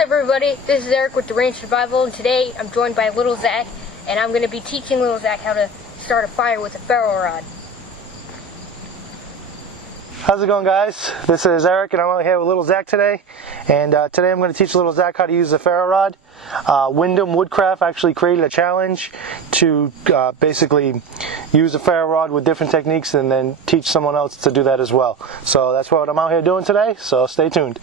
What's up, everybody? This is Eric with Deranged Survival, and today I'm joined by little Zach, and I'm going to be teaching little Zach how to start a fire with a Ferro rod. How's it going, guys? This is Eric, and I'm here with little Zach today. And today I'm going to teach little Zach how to use the Ferro rod. Windham WoodCraft actually created a challenge to basically use the Ferro rod with different techniques and then teach someone else to do that as well. So that's what I'm out here doing today, so stay tuned.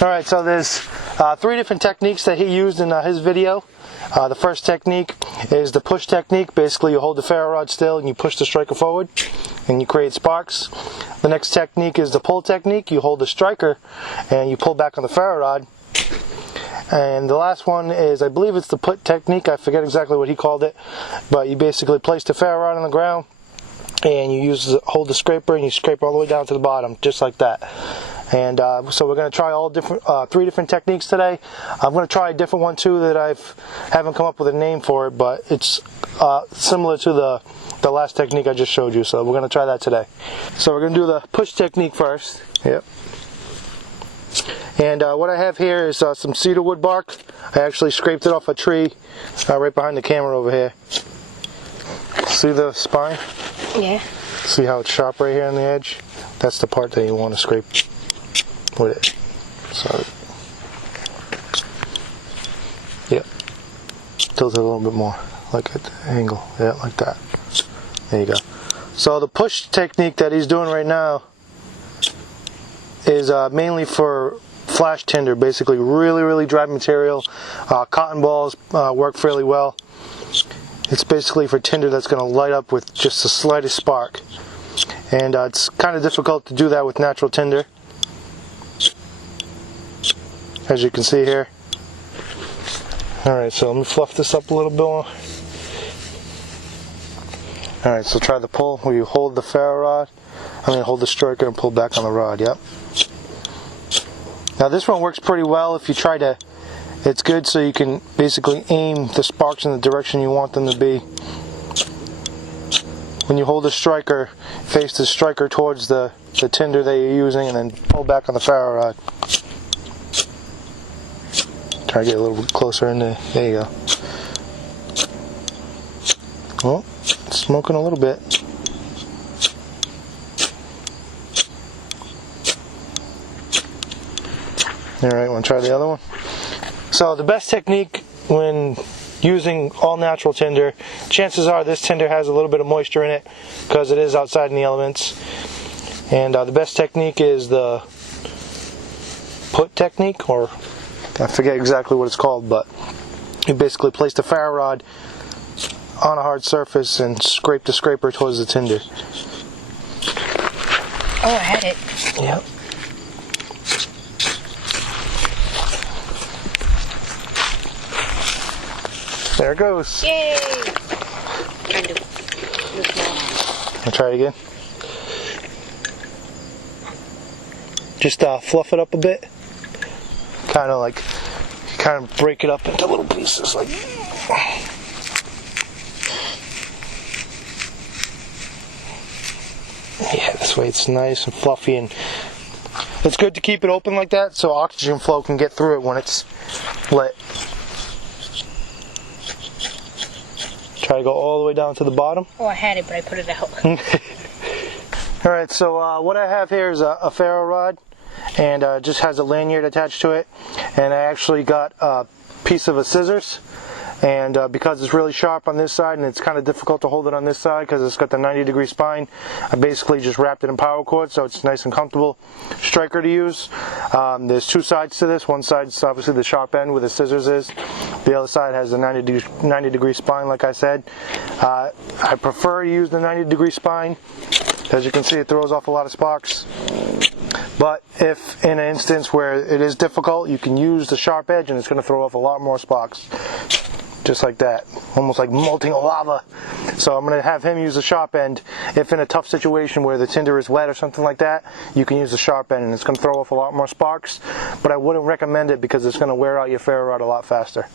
Alright, so there's 3 different techniques that he used in his video. The first technique is the push technique. Basically, you hold the ferro rod still and you push the striker forward and you create sparks. The next technique is the pull technique. You hold the striker and you pull back on the ferro rod. And the last one is, I believe it's the put technique. I forget exactly what he called it, but you basically place the ferro rod on the ground and you hold the scraper and you scrape all the way down to the bottom, just like that. And so we're going to try all different 3 different techniques today. I'm going to try a different one too that I haven't come up with a name for it, but it's similar to the last technique I just showed you. So we're going to try that today. So we're going to do the push technique first. Yep. And what I have here is some cedar wood bark. I actually scraped it off a tree right behind the camera over here. See the spine? Yeah. See how it's sharp right here on the edge? That's the part that you want to scrape with it. So, yep. Tilt it a little bit more, like at the angle. Yeah, like that. There you go. So the push technique that he's doing right now is mainly for flash tinder, basically really dry material. Cotton balls work fairly well. It's basically for tinder that's going to light up with just the slightest spark. And it's kind of difficult to do that with natural tinder, as you can see here. Alright, so let me fluff this up a little bit more. Alright, so try the pull where you hold the ferro rod. Hold the striker and pull back on the rod, yep. Now this one works pretty well if you try to, it's good so you can basically aim the sparks in the direction you want them to be. When you hold the striker, face the striker towards the tinder that you're using and then pull back on the ferro rod. Try to get a little bit closer in there. There you go. Oh, it's smoking a little bit. Alright, want to try the other one? So the best technique when using all natural tinder, chances are this tinder has a little bit of moisture in it because it is outside in the elements. And the best technique is the put technique, or I forget exactly what it's called, but you basically place the ferro rod on a hard surface and scrape the scraper towards the tinder. Oh, I had it. Yep. There it goes. Yay! I'll try it again. Just fluff it up a bit. Kind of break it up into little pieces like. Yeah, this way it's nice and fluffy, and it's good to keep it open like that so oxygen flow can get through it when it's lit. Try to go all the way down to the bottom. Oh, I had it, but I put it out. Alright, so what I have here is a ferro rod, and just has a lanyard attached to it. And I actually got a piece of scissors, and because it's really sharp on this side and it's kind of difficult to hold it on this side because it's got the 90-degree spine, I basically just wrapped it in power cord so it's nice and comfortable striker to use. There's 2 sides to this. One side is obviously the sharp end where the scissors is. The other side has the 90-degree spine, like I said. I prefer to use the 90-degree spine. As you can see, it throws off a lot of sparks. But if in an instance where it is difficult, you can use the sharp edge and it's going to throw off a lot more sparks. Just like that. Almost like molten lava. So I'm going to have him use the sharp end. If in a tough situation where the tinder is wet or something like that, you can use the sharp end and it's going to throw off a lot more sparks. But I wouldn't recommend it because it's going to wear out your ferro rod a lot faster.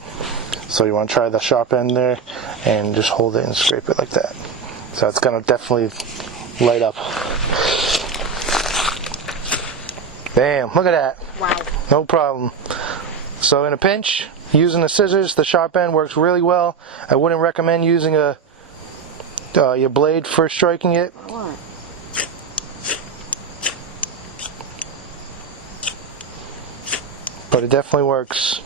So you want to try the sharp end there and just hold it and scrape it like that. So it's going to definitely light up. Bam, look at that. Wow. No problem. So in a pinch, using the scissors, the sharp end works really well. I wouldn't recommend using your blade for striking it. But it definitely works.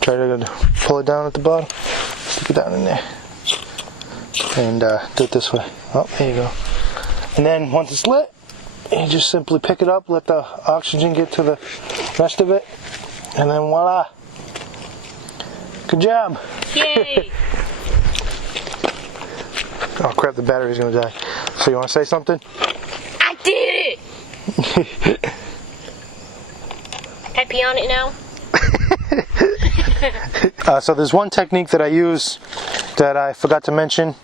Try to pull it down at the bottom, stick it down in there, and do it this way. Oh, there you go. And then once it's lit, you just simply pick it up, let the oxygen get to the rest of it, and then voila. Good job. Yay! Oh crap, the battery's gonna die. So you want to say something? I did it! Can I pee on it now? So there's one technique that I use that I forgot to mention,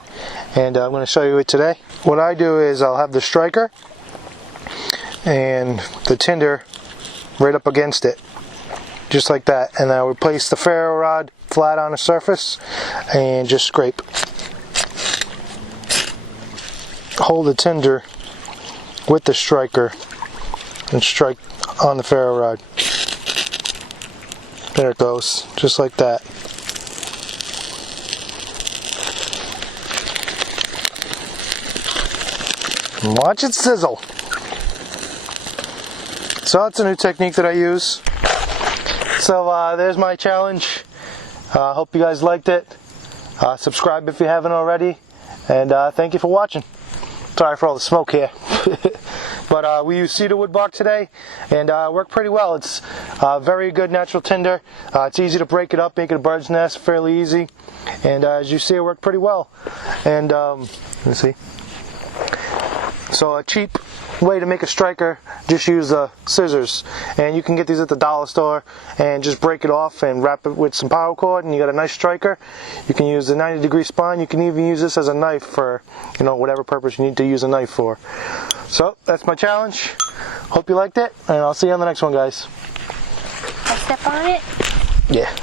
and I'm going to show you it today. What I do is I'll have the striker and the tinder right up against it, just like that, and I would place the ferro rod flat on the surface and just scrape. Hold the tinder with the striker and strike on the ferro rod. There it goes, just like that. And watch it sizzle. So that's a new technique that I use. So there's my challenge. Hope you guys liked it. Subscribe if you haven't already. And thank you for watching. Sorry for all the smoke here. But we use cedar wood bark today, and worked pretty well. It's very good natural tinder. It's easy to break it up, make it a bird's nest, fairly easy. And as you see, it worked pretty well. And let's see. So a cheap way to make a striker, just use scissors. And you can get these at the dollar store and just break it off and wrap it with some power cord, and you got a nice striker. You can use the 90-degree spine. You can even use this as a knife for, you know, whatever purpose you need to use a knife for. So that's my challenge. Hope you liked it, and I'll see you on the next one, guys. I step on it? Yeah.